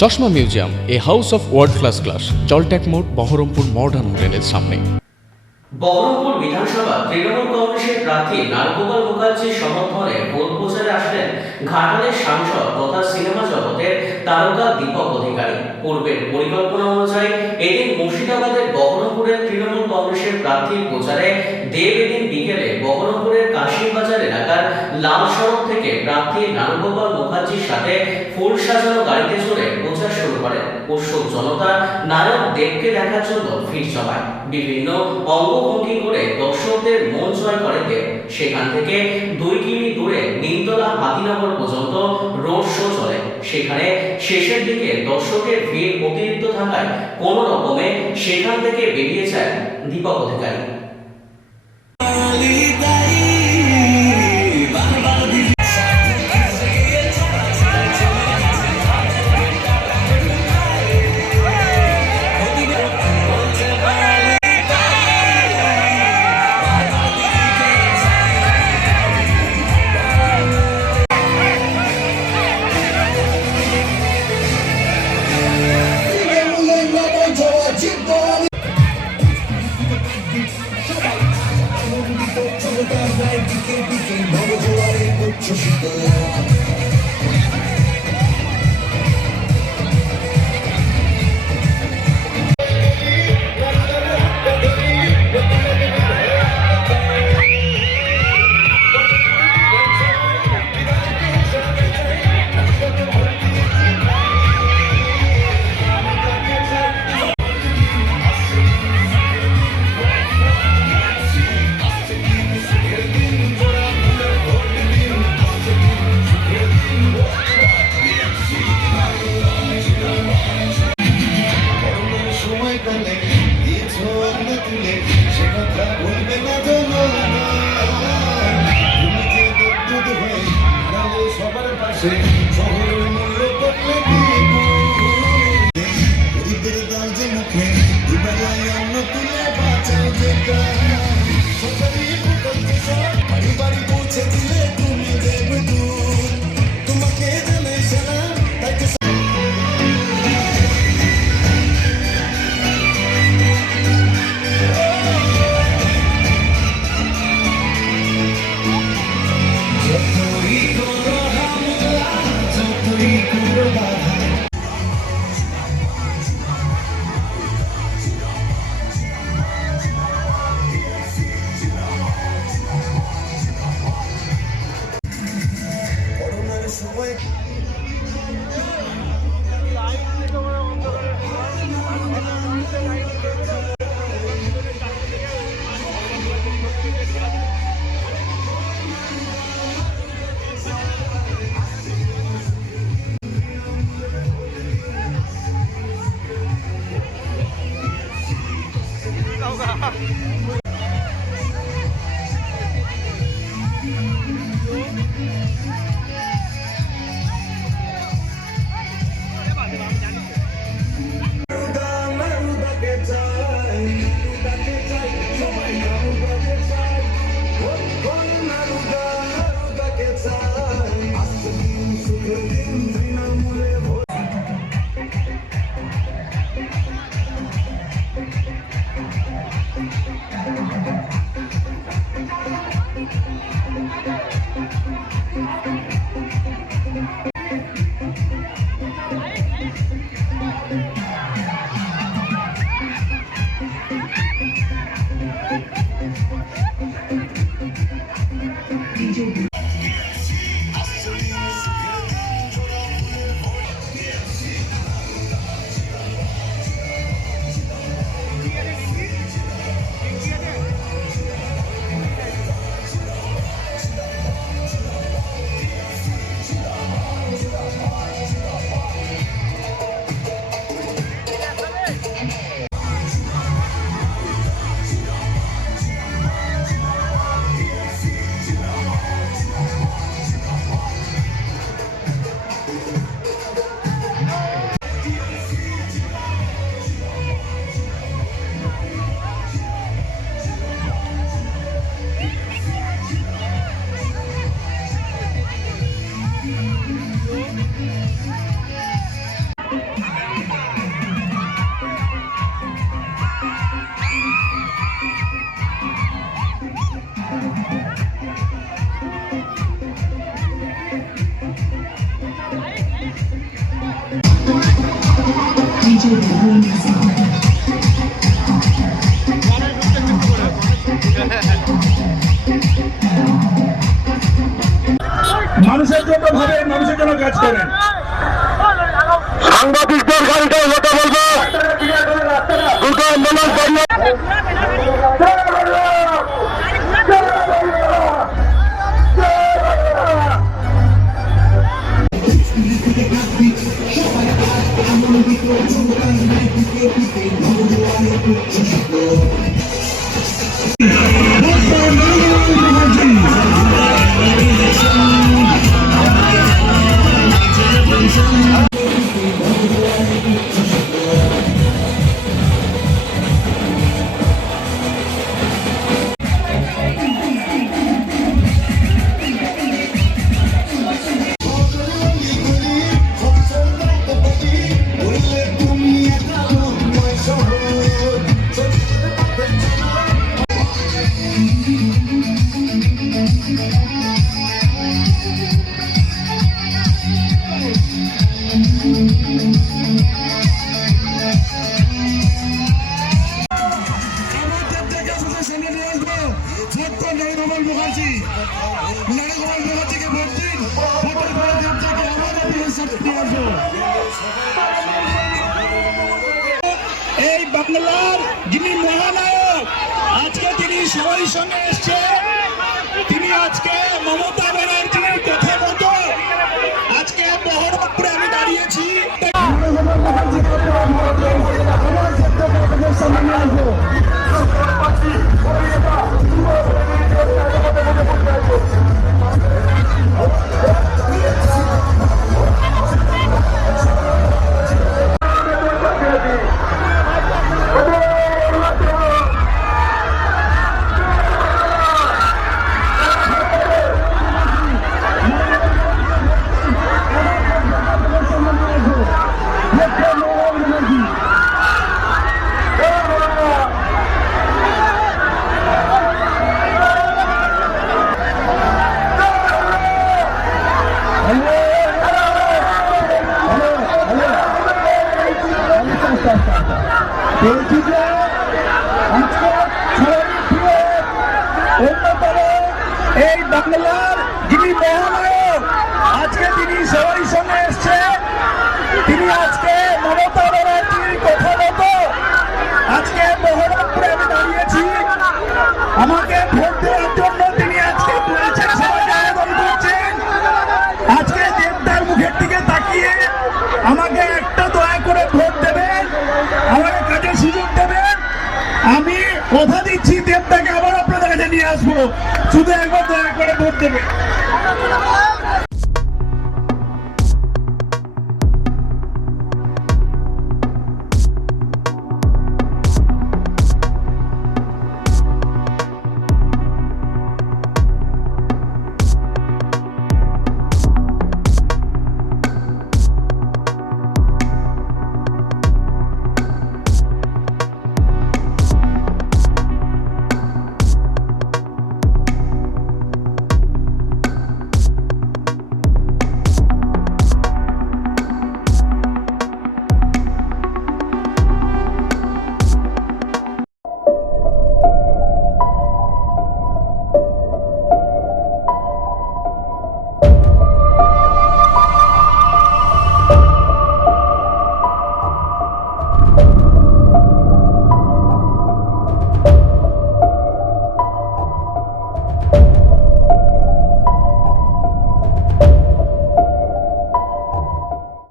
চশমা museum, a house of world class, জলট্যাক মোড়, বহরমপুর মডার্ন হোটেলের সামনে। বহরমপুর বিধানসভা তৃণমূল কংগ্রেসের প্রার্থী নারগোপাল মুখার্জির সমর্থনে ভোট প্রচারে আসলেন ঘাটালের সাংসদ তথা সিনেমা জগতের তারকা দীপক অধিকারী। পূর্বের পরিকল্পনা অনুযায়ী এদিন মুর্শিদাবাদের বহরমপুরের তৃণমূল কংগ্রেসের প্রার্থীর প্রচারে দেব এদিন বিকেলে বহরমপুরের কাশিমবাজার এলাকার লাল সড়ক থেকে প্রার্থী নারগোপাল মুখার্জির সাথে ফুল সাজানো গাড়িতে চড়ে প্রচার শুরু করেন। উৎসুক জনতা নায়ক দেবকে দেখার জন্য ভিড় জমায়। বিভিন্ন অঙ্গভঙ্গি করে দর্শকদের মন জয় করে দেব। সেখান থেকে 2 কিমি দূরে নিমতলা হাতিনগর পর্যন্ত রোড শো চলে। সেখানে শেষের দিকে দর্শকের ভিড় অতিরিক্ত থাকায় কোনো রকমে সেখান থেকে বেরিয়ে যায় দীপক অধিকারী। মানুষের জন্য ভাবেন, মানুষের জন্য কাজ করেন। সাংবাদিকদের গাড়িটা কথা বলবো দুটো অ্যাম্বুলেন্স দাঁড়িয়ে এই বাংলার যিনি মহানায়ক, আজকে তিনি সবাই সঙ্গে এসছে, তিনি আজকে মমতা ব্যানার্জির কথা মতো আজকে বহরমপুরে আমি দাঁড়িয়েছি। এই বাংলার যিনি মহানায়ক, আজকে তিনি সবাই সঙ্গে এসছে, তিনি আজকে মমতা ব্যানার্জির কথা মতো আজকে বহরমপুরে আমি দাঁড়িয়েছি। আমাকে ভোট দেওয়ার জন্য তিনি আজকে বলেছেন, সবাইকে আবেদন করছেন। আজকে দেবদার মুখের দিকে তাকিয়ে আমাকে একটা দয়া করে ভোট দেবেন, আমাকে কাজের সুযোগ দেবেন। আমি কথা দিচ্ছি দেবদাকে আবার আপনাদের কাছে নিয়ে আসবো, শুধু একবার দয়া করে ভোট দেবেন।